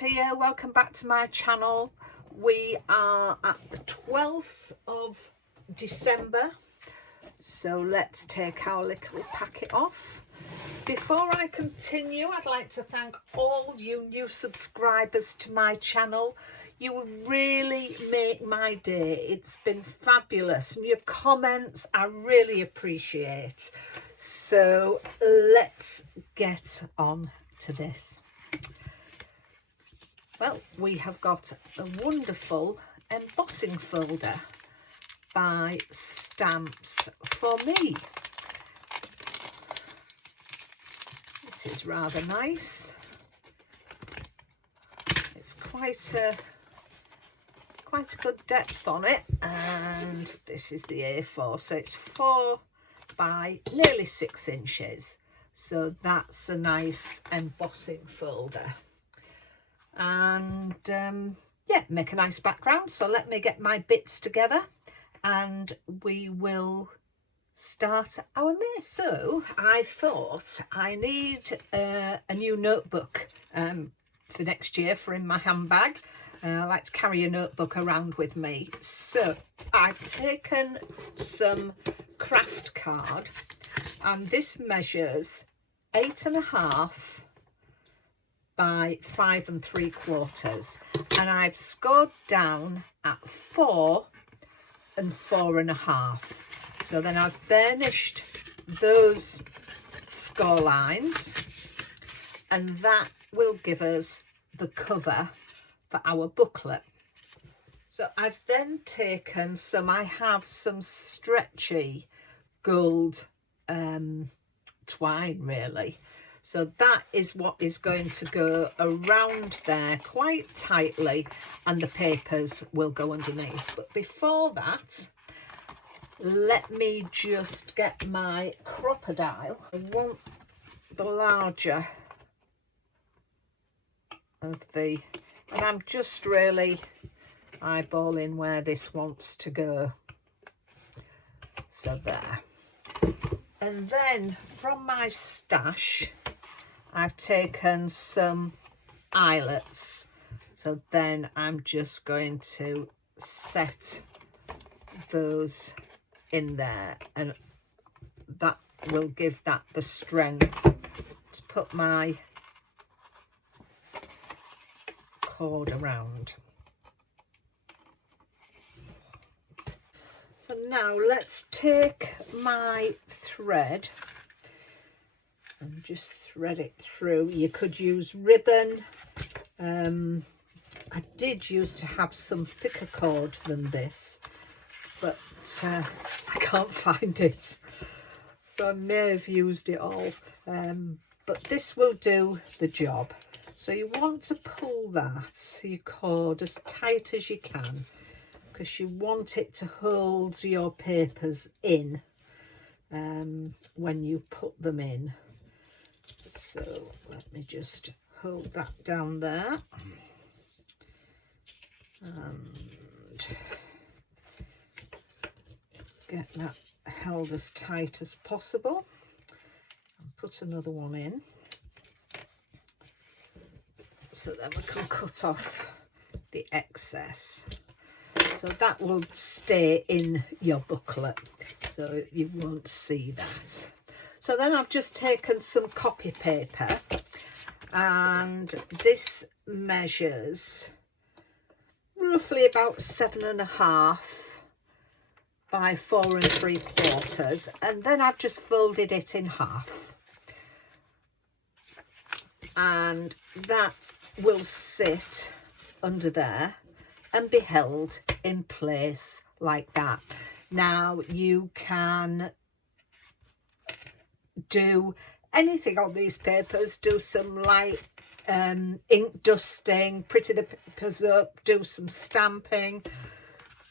here, welcome back to my channel. We are at the 12th of December, so let's take our little packet off. Before I continue, I'd like to thank all you new subscribers to my channel. You really make my day. It's been fabulous, and your comments I really appreciate. So let's get on to this. Well, we have got a wonderful embossing folder by Stamps for Me. This is rather nice. It's quite a good depth on it, and this is the A4, so it's 4 by nearly 6 inches. So that's a nice embossing folder. And yeah, make a nice background. So let me get my bits together and we will start our maze. So I thought I need a new notebook for next year for in my handbag. I like to carry a notebook around with me. So I've taken some craft card, and this measures 8.5 by 5 3/4, and I've scored down at 4 and 4.5. So then I've burnished those score lines, and that will give us the cover for our booklet. So I've then taken some, I have some stretchy gold twine really. So that is what is going to go around there quite tightly, and the papers will go underneath. But before that, let me just get my crocodile. I want the larger of the, and I'm just really eyeballing where this wants to go. So there. And then from my stash, I've taken some eyelets. So then I'm just going to set those in there, and that will give that the strength to put my cord around. So now let's take my thread and just thread it through. You could use ribbon. I did used to have some thicker cord than this, but I can't find it, so I may have used it all, but this will do the job. So you want to pull that, your cord, as tight as you can, because you want it to hold your papers in when you put them in. So let me just hold that down there and get that held as tight as possible, and put another one in, so then we can cut off the excess. So that will stay in your booklet, so you won't see that. So then I've just taken some copy paper, and this measures roughly about 7.5 by 4 3/4, and then I've just folded it in half, and that will sit under there and be held in place like that. Now you can do anything on these papers, do some light ink dusting, pretty the papers up, do some stamping,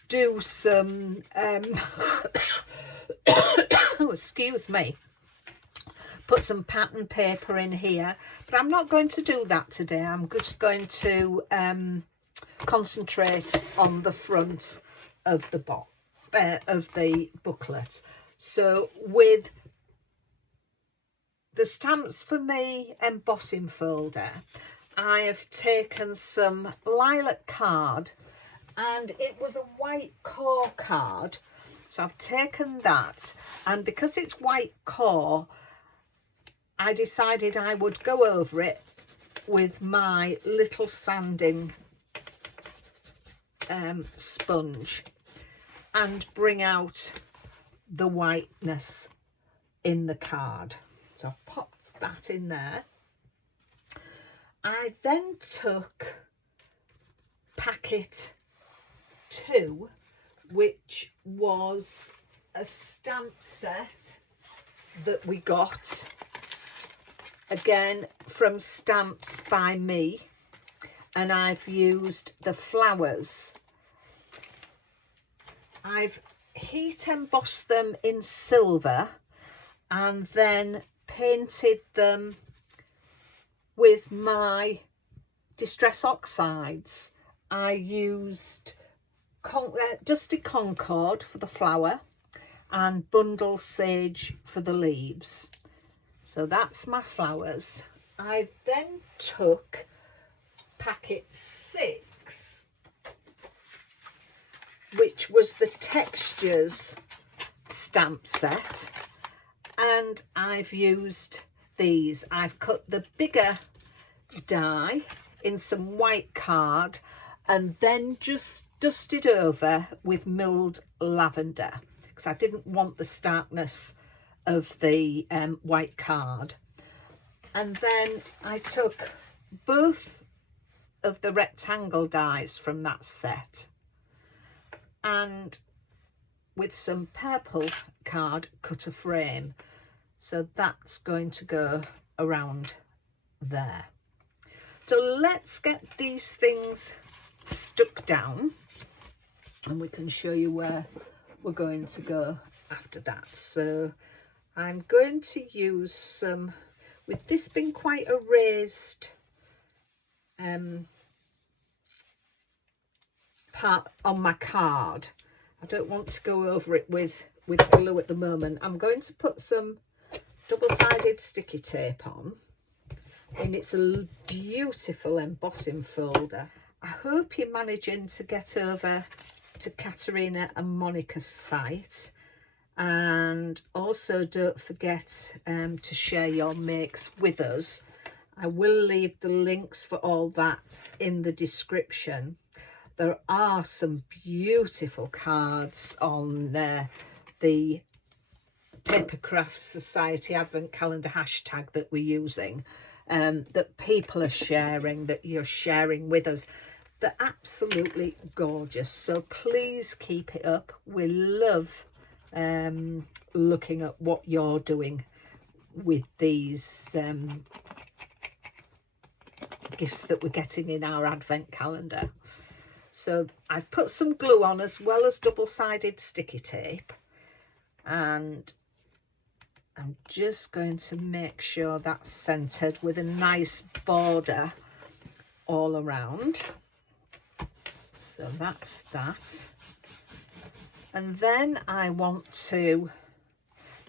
do some oh, excuse me, put some pattern paper in here, but I'm not going to do that today. I'm just going to concentrate on the front of the booklet. So with the Stamps for Me embossing folder, I have taken some lilac card, and it was a white core card, so I've taken that, and because it's white core, I decided I would go over it with my little sanding sponge and bring out the whiteness in the card. So I've popped that in there. I then took packet 2, which was a stamp set that we got again from Stamps by Me, and I've used the flowers. I've heat embossed them in silver and then painted them with my Distress Oxides. I used Dusty Concord for the flower and Bundle Sage for the leaves. So that's my flowers. I then took packet 6, which was the textures stamp set, and I've used these. I've cut the bigger die in some white card and then just dusted over with milled lavender because I didn't want the starkness of the white card. And then I took both of the rectangle dies from that set, and with some purple card cut a frame, so that's going to go around there. So let's get these things stuck down and we can show you where we're going to go after that. So I'm going to use some, with this being quite a raised part on my card, I don't want to go over it with glue at the moment. I'm going to put some double-sided sticky tape on, and it's a beautiful embossing folder. I hope you're managing to get over to Katarina and Monika's site, and also don't forget to share your makes with us. I will leave the links for all that in the description. There are some beautiful cards on the Paper Crafts Society Advent Calendar hashtag that we're using, that people are sharing, that you're sharing with us. They're absolutely gorgeous, so please keep it up. We love looking at what you're doing with these gifts that we're getting in our Advent calendar. So I've put some glue on as well as double-sided sticky tape, and I'm just going to make sure that's centered with a nice border all around. So that's that. And then I want to,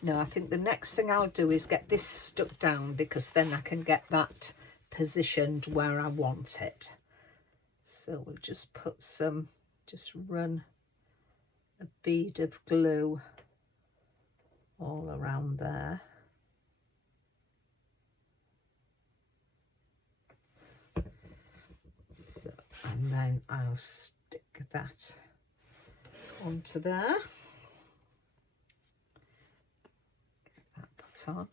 no, I think the next thing I'll do is get this stuck down, because then I can get that positioned where I want it. So we'll just put some, just run a bead of glue all around there. So, and then I'll stick that onto there. Get that put on.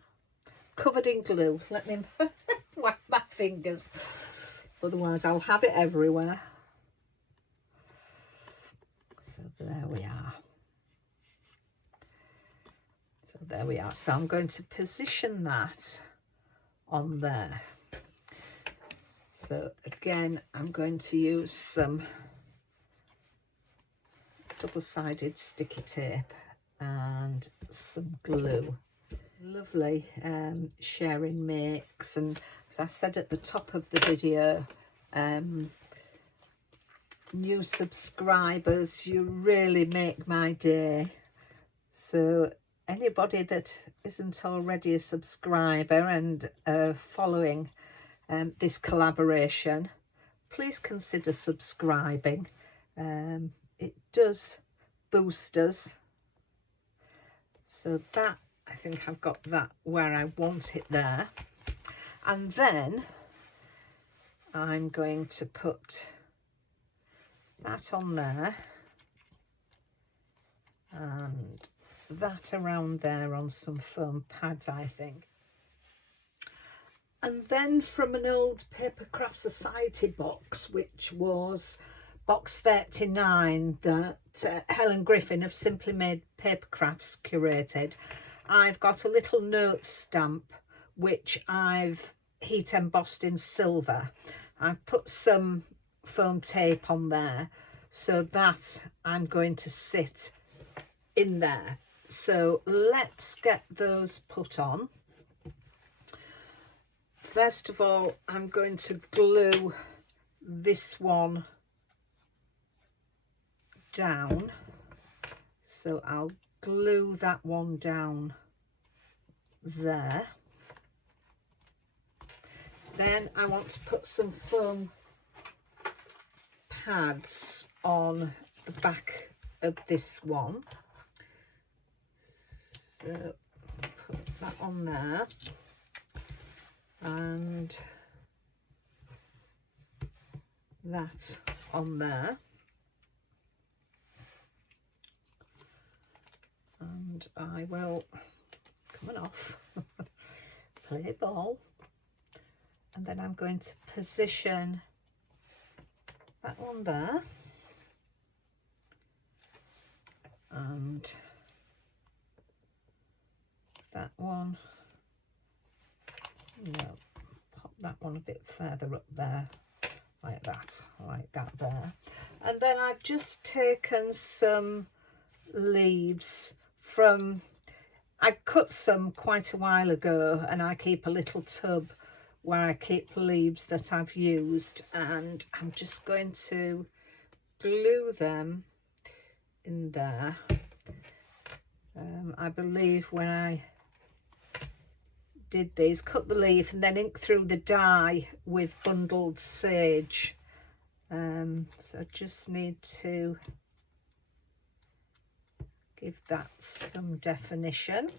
Covered in glue. Let me wipe my fingers, otherwise I'll have it everywhere. So there we are. So there we are. So I'm going to position that on there. So again, I'm going to use some double-sided sticky tape and some glue. Lovely sharing makes, and as I said at the top of the video, new subscribers, you really make my day. So anybody that isn't already a subscriber and following this collaboration, please consider subscribing. It does boost us. So that, I think I've got that where I want it there. And then I'm going to put that on there and that around there on some foam pads, I think. And then from an old Papercraft Society box, which was box 39 that Helen Griffin of Simply Made Papercrafts curated, I've got a little note stamp which I've heat embossed in silver. I've put some foam tape on there so that I'm going to sit in there. So let's get those put on. First of all, I'm going to glue this one down. So I'll glue that one down there. Then I want to put some foam pads on the back of this one. So put that on there. And that on there, and I will, coming off, play ball, and then I'm going to position that one there, and that one. No, pop that one a bit further up there, like that there. And then I've just taken some leaves from, I cut some quite a while ago, and I keep a little tub where I keep leaves that I've used, and I'm just going to glue them in there. I believe when I did these, cut the leaf and then ink through the dye with bundled sage. So I just need to give that some definition.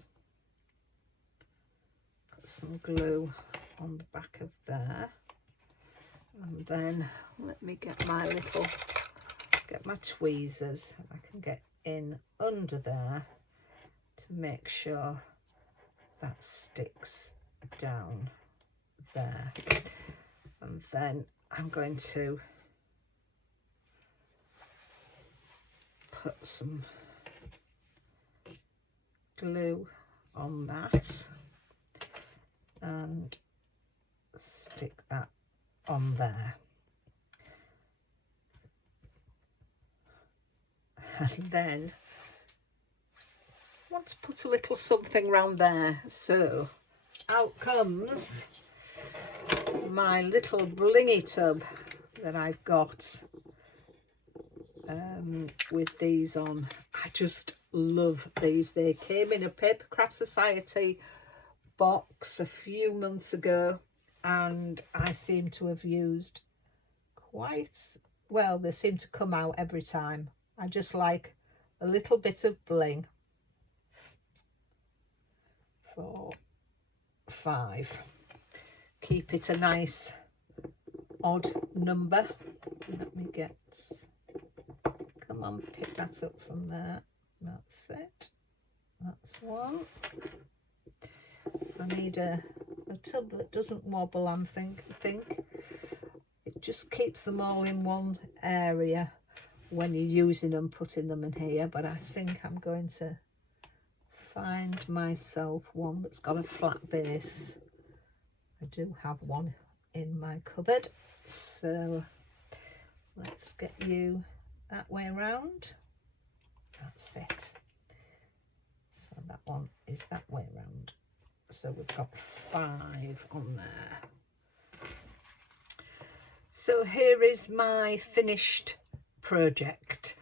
Put some glue on the back of there, and then let me get my tweezers. I can get in under there to make sure that sticks down there. And then I'm going to put some glue on that and stick that on there. And then I want to put a little something round there. So out comes my little blingy tub that I've got with these on. I just love these. They came in a Papercraft Society box a few months ago, and I seem to have used quite well. They seem to come out every time. I just like a little bit of bling. 4, 5. Keep it a nice odd number. Let me get, come on, pick that up from there. That's it. That's one. I need a tub that doesn't wobble, I think. It just keeps them all in one area when you're using them, putting them in here. But I think I'm going to find myself one that's got a flat base. I do have one in my cupboard, so let's get you that way around. That's it. So that one is that way around. So we've got 5 on there. So here is my finished project.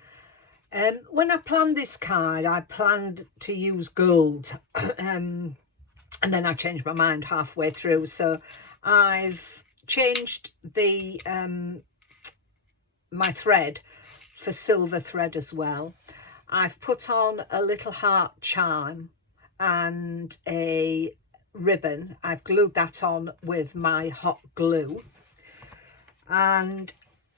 When I planned this card, I planned to use gold, and then I changed my mind halfway through. So I've changed the my thread for silver thread as well. I've put on a little heart charm and a ribbon. I've glued that on with my hot glue. And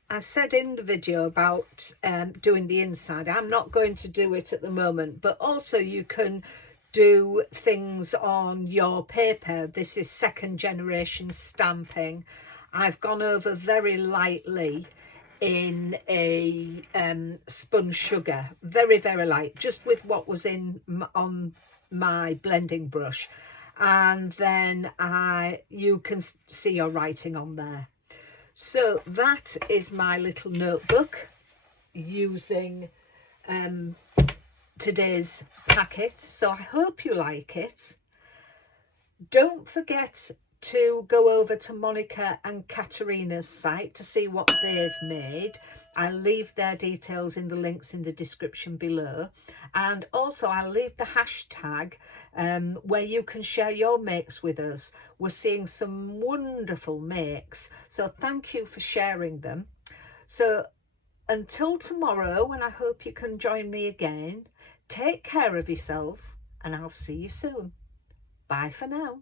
I said in the video about doing the inside, I'm not going to do it at the moment, but also you can do things on your paper. This is second generation stamping. I've gone over very lightly in a spun sugar, very light, just with what was in on my blending brush, and then you can see your writing on there. So that is my little notebook using today's packet. So I hope you like it. Don't forget to go over to Monika and Katarina's site to see what they've made. I'll leave their details in the links in the description below, and also I'll leave the hashtag where you can share your makes with us. We're seeing some wonderful makes, so thank you for sharing them. So until tomorrow, when I hope you can join me again, take care of yourselves and I'll see you soon. Bye for now.